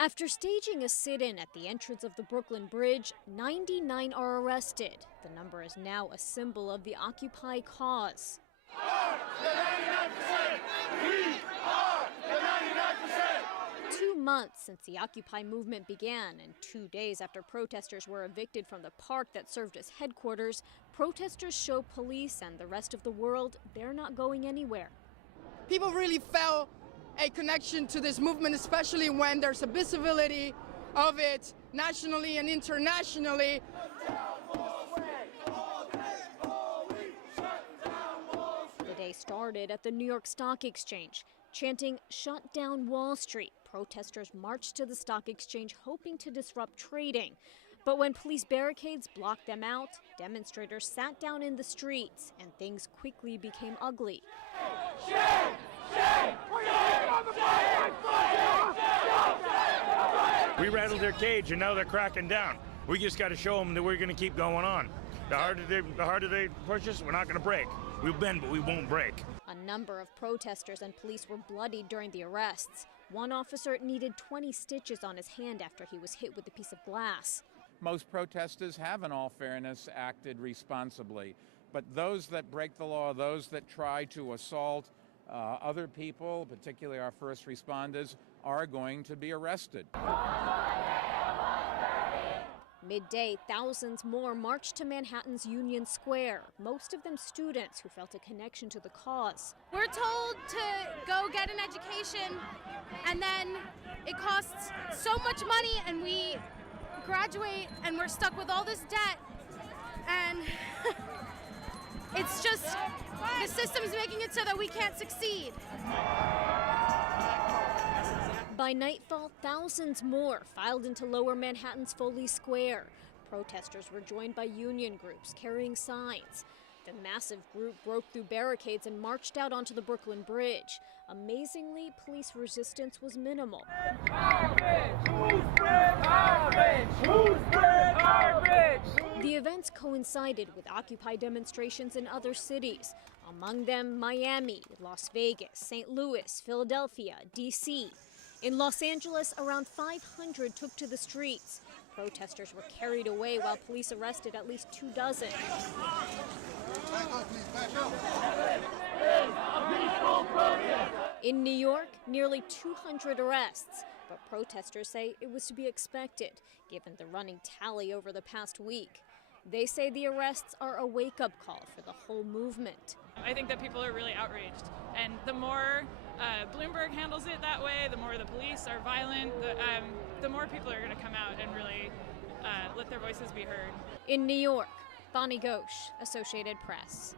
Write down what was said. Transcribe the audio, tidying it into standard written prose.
After staging a sit-in at the entrance of the Brooklyn Bridge, 99 are arrested. The number is now a symbol of the Occupy cause. We are the 99%! We are the 99%! 2 months since the Occupy movement began, and 2 days after protesters were evicted from the park that served as headquarters, protesters show police and the rest of the world they're not going anywhere. People really felt a connection to this movement, especially when there's a visibility of it nationally and internationally. The day started at the New York Stock Exchange. Chanting, "Shut down Wall Street," protesters marched to the stock exchange hoping to disrupt trading. But when police barricades blocked them out, demonstrators sat down in the streets, and things quickly became ugly. Shame! Shame! We rattled their cage, and now they're cracking down. We just got to show them that we're going to keep going on. The harder they push us, we're not going to break. We'll bend, but we won't break. A number of protesters and police were bloodied during the arrests. One officer needed 20 stitches on his hand after he was hit with a piece of glass. Most protesters have, in all fairness, acted responsibly. But those that break the law, those that try to assault other people, particularly our first responders, are going to be arrested. Midday, thousands more marched to Manhattan's Union Square, most of them students who felt a connection to the cause. We're told to go get an education, and then it costs so much money, and we graduate, and we're stuck with all this debt, and it's just, the system's making it so that we can't succeed. By nightfall, thousands more filed into Lower Manhattan's Foley Square. Protesters were joined by union groups carrying signs. The massive group broke through barricades and marched out onto the Brooklyn Bridge. Amazingly, police resistance was minimal. The events coincided with Occupy demonstrations in other cities, among them Miami, Las Vegas, St. Louis, Philadelphia, D.C. In Los Angeles, around 500 took to the streets. Protesters were carried away while police arrested at least 24. In New York, nearly 200 arrests, but protesters say it was to be expected, given the running tally over the past week. They say the arrests are a wake-up call for the whole movement. I think that people are really outraged, and the more Bloomberg handles it that way, the more the police are violent, the more people are going to come out and really let their voices be heard. In New York, Bonnie Ghosh, Associated Press.